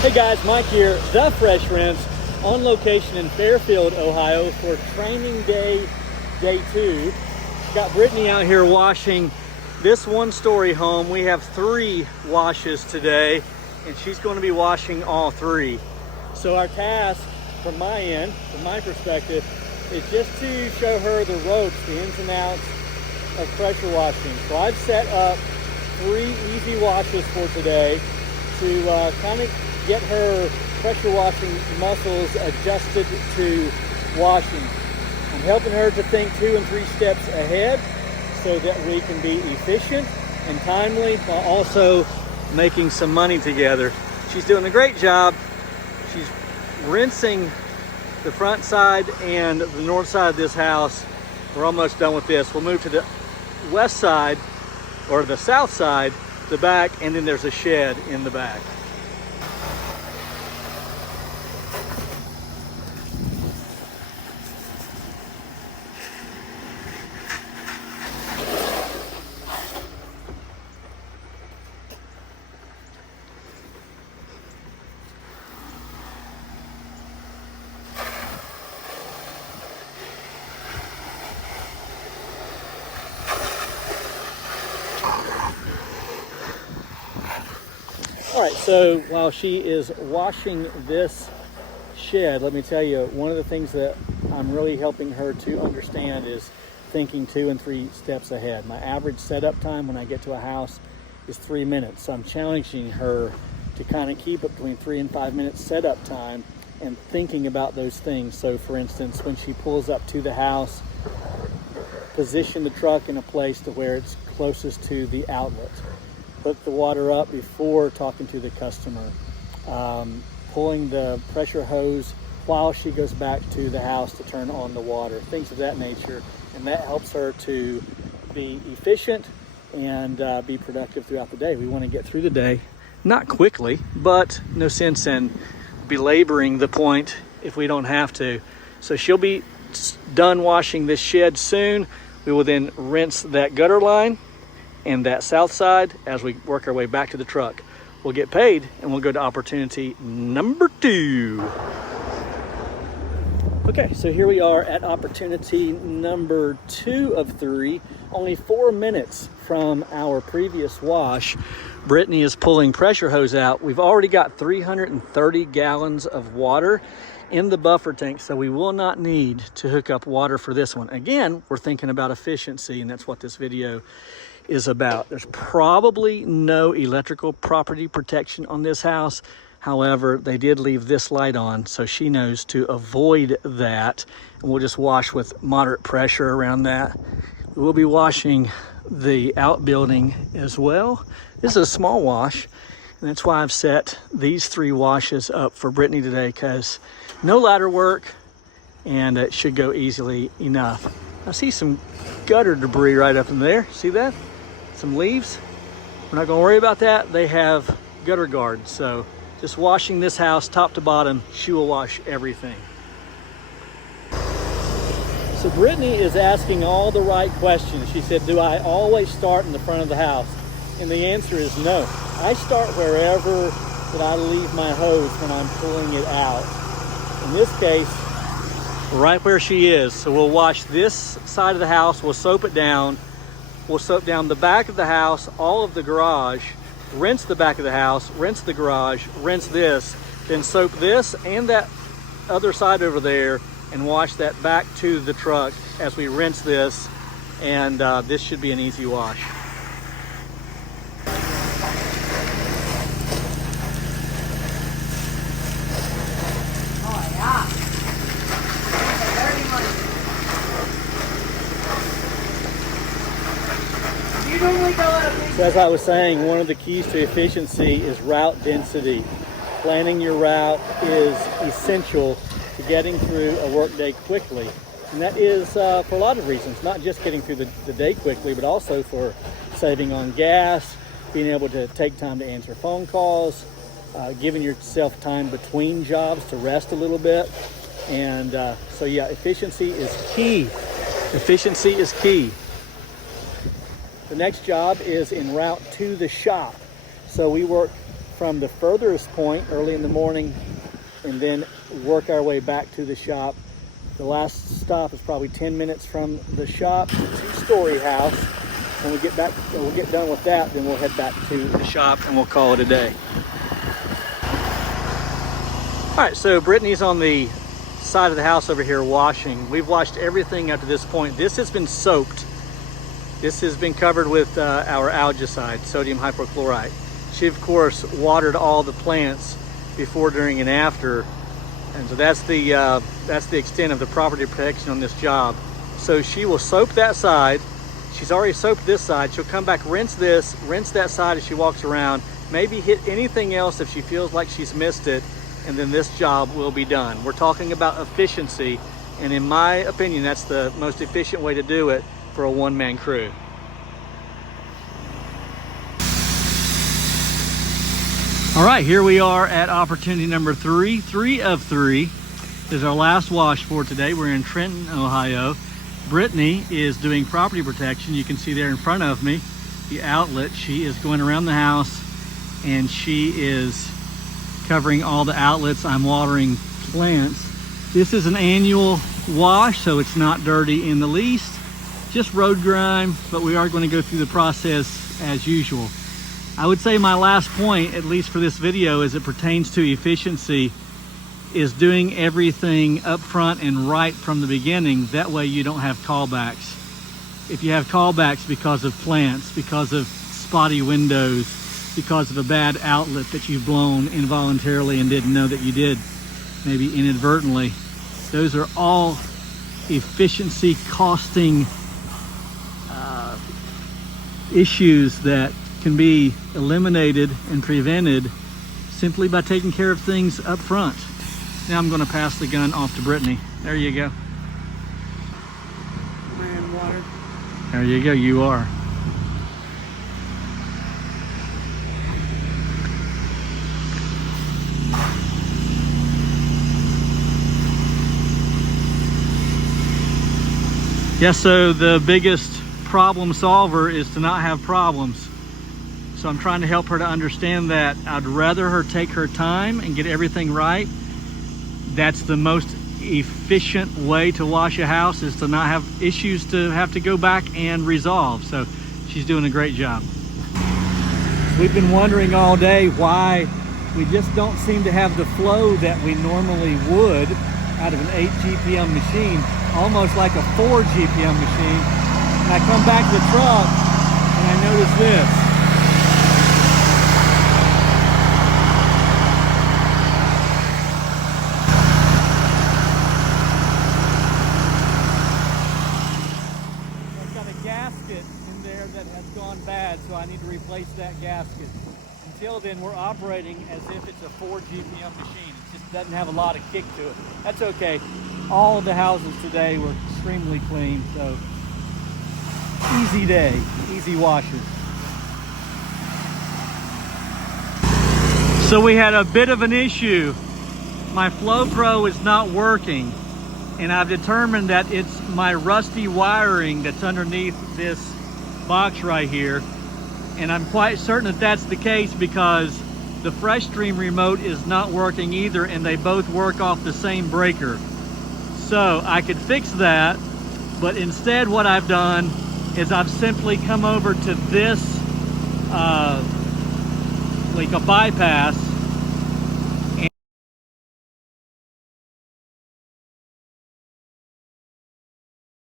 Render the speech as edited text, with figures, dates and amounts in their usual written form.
Hey guys, Mike here, The Fresh Rinse, on location in Fairfield, Ohio for training day 2. Got Brittany out here washing this one-story home. We have 3 washes today, and she's going to be washing all 3. So our task from my end, from my perspective, is just to show her the ropes, the ins and outs of pressure washing. So I've set up 3 easy washes for today to kind of get her pressure washing muscles adjusted to washing. I'm helping her to think 2 and 3 steps ahead so that we can be efficient and timely while also making some money together. She's doing a great job. She's rinsing the front side and the north side of this house. We're almost done with this. We'll move to the west side or the south side, the back, and then there's a shed in the back. All right, so while she is washing this shed, let me tell you, one of the things that I'm really helping her to understand is thinking 2 and 3 steps ahead. My average setup time when I get to a house is 3 minutes. So I'm challenging her to kind of keep it between 3 and 5 minutes setup time and thinking about those things. So for instance, when she pulls up to the house, position the truck in a place to where it's closest to the outlet. Put the water up before talking to the customer. Pulling the pressure hose while she goes back to the house to turn on the water, things of that nature. And that helps her to be efficient and be productive throughout the day. We want to get through the day, not quickly, but no sense in belaboring the point if we don't have to. So she'll be done washing this shed soon. We will then rinse that gutter line and that south side as we work our way back to the truck. We'll get paid and we'll go to opportunity number 2. Okay, so here we are at opportunity number 2 of 3. Only 4 minutes from our previous wash. Brittany is pulling pressure hose out. We've already got 330 gallons of water in the buffer tank, so we will not need to hook up water for this one. Again, we're thinking about efficiency, and that's what this video is about. There's probably no electrical property protection on this house. However, they did leave this light on, so she knows to avoid that. And we'll just wash with moderate pressure around that. We'll be washing the outbuilding as well. This is a small wash, and that's why I've set these 3 washes up for Brittany today, because no ladder work, and it should go easily enough. I see some gutter debris right up in there. See that? Some leaves. We're not going to worry about that. They have gutter guards, so just washing this house top to bottom, she will wash everything. So Brittany is asking all the right questions. She said, do I always start in the front of the house? And the answer is no. I start wherever that I leave my hose when I'm pulling it out. In this case, right where she is. So we'll wash this side of the house, we'll soap it down. We'll soap down the back of the house, all of the garage, rinse the back of the house, rinse the garage, rinse this, then soap this and that other side over there and wash that back to the truck as we rinse this. And this should be an easy wash. Oh yeah. So as I was saying, one of the keys to efficiency is route density. Planning your route is essential to getting through a workday quickly. And that is for a lot of reasons, not just getting through the day quickly, but also for saving on gas, being able to take time to answer phone calls, giving yourself time between jobs to rest a little bit. And so yeah, efficiency is key. Efficiency is key. The next job is en route to the shop. So we work from the furthest point early in the morning and then work our way back to the shop. The last stop is probably 10 minutes from the shop, two-story house. When we get back, we'll get done with that, then we'll head back to the shop and we'll call it a day. All right, so Brittany's on the side of the house over here washing. We've washed everything up to this point. This has been soaked. This has been covered with our algicide, sodium hypochlorite. She, of course, watered all the plants before, during, and after. And so that's the extent of the property protection on this job. So she will soap that side. She's already soaped this side. She'll come back, rinse this, rinse that side as she walks around, maybe hit anything else if she feels like she's missed it, and then this job will be done. We're talking about efficiency, and in my opinion, that's the most efficient way to do it for a one-man crew. All right, here we are at opportunity number 3. 3 of 3 is our last wash for today. We're in Trenton, Ohio. Brittany is doing property protection. You can see there in front of me the outlet. She is going around the house and she is covering all the outlets. I'm watering plants. This is an annual wash, so it's not dirty in the least, just road grime, but we are going to go through the process as usual. I would say my last point, at least for this video, as it pertains to efficiency, is doing everything up front and right from the beginning. That way you don't have callbacks. If you have callbacks because of plants, because of spotty windows, because of a bad outlet that you've blown involuntarily and didn't know that you did, maybe inadvertently, those are all efficiency costing issues that can be eliminated and prevented simply by taking care of things up front. Now I'm going to pass the gun off to Brittany. There you go. Am I in water? There you go, you are. Yeah, so the biggest problem solver is to not have problems. So I'm trying to help her to understand that I'd rather her take her time and get everything right. That's the most efficient way to wash a house, is to not have issues to have to go back and resolve. So she's doing a great job. We've been wondering all day why we just don't seem to have the flow that we normally would out of an 8 GPM machine, almost like a 4 GPM machine. And I come back to the truck and I notice this. So I need to replace that gasket. Until then, we're operating as if it's a 4 GPM machine. It just doesn't have a lot of kick to it. That's okay. All of the houses today were extremely clean, so easy day, easy washes. So we had a bit of an issue. My Flow Pro is not working, and I've determined that it's my rusty wiring that's underneath this box right here. And I'm quite certain that that's the case because the Fresh Stream remote is not working either, and they both work off the same breaker. So I could fix that, but instead what I've done is I've simply come over to this like a bypass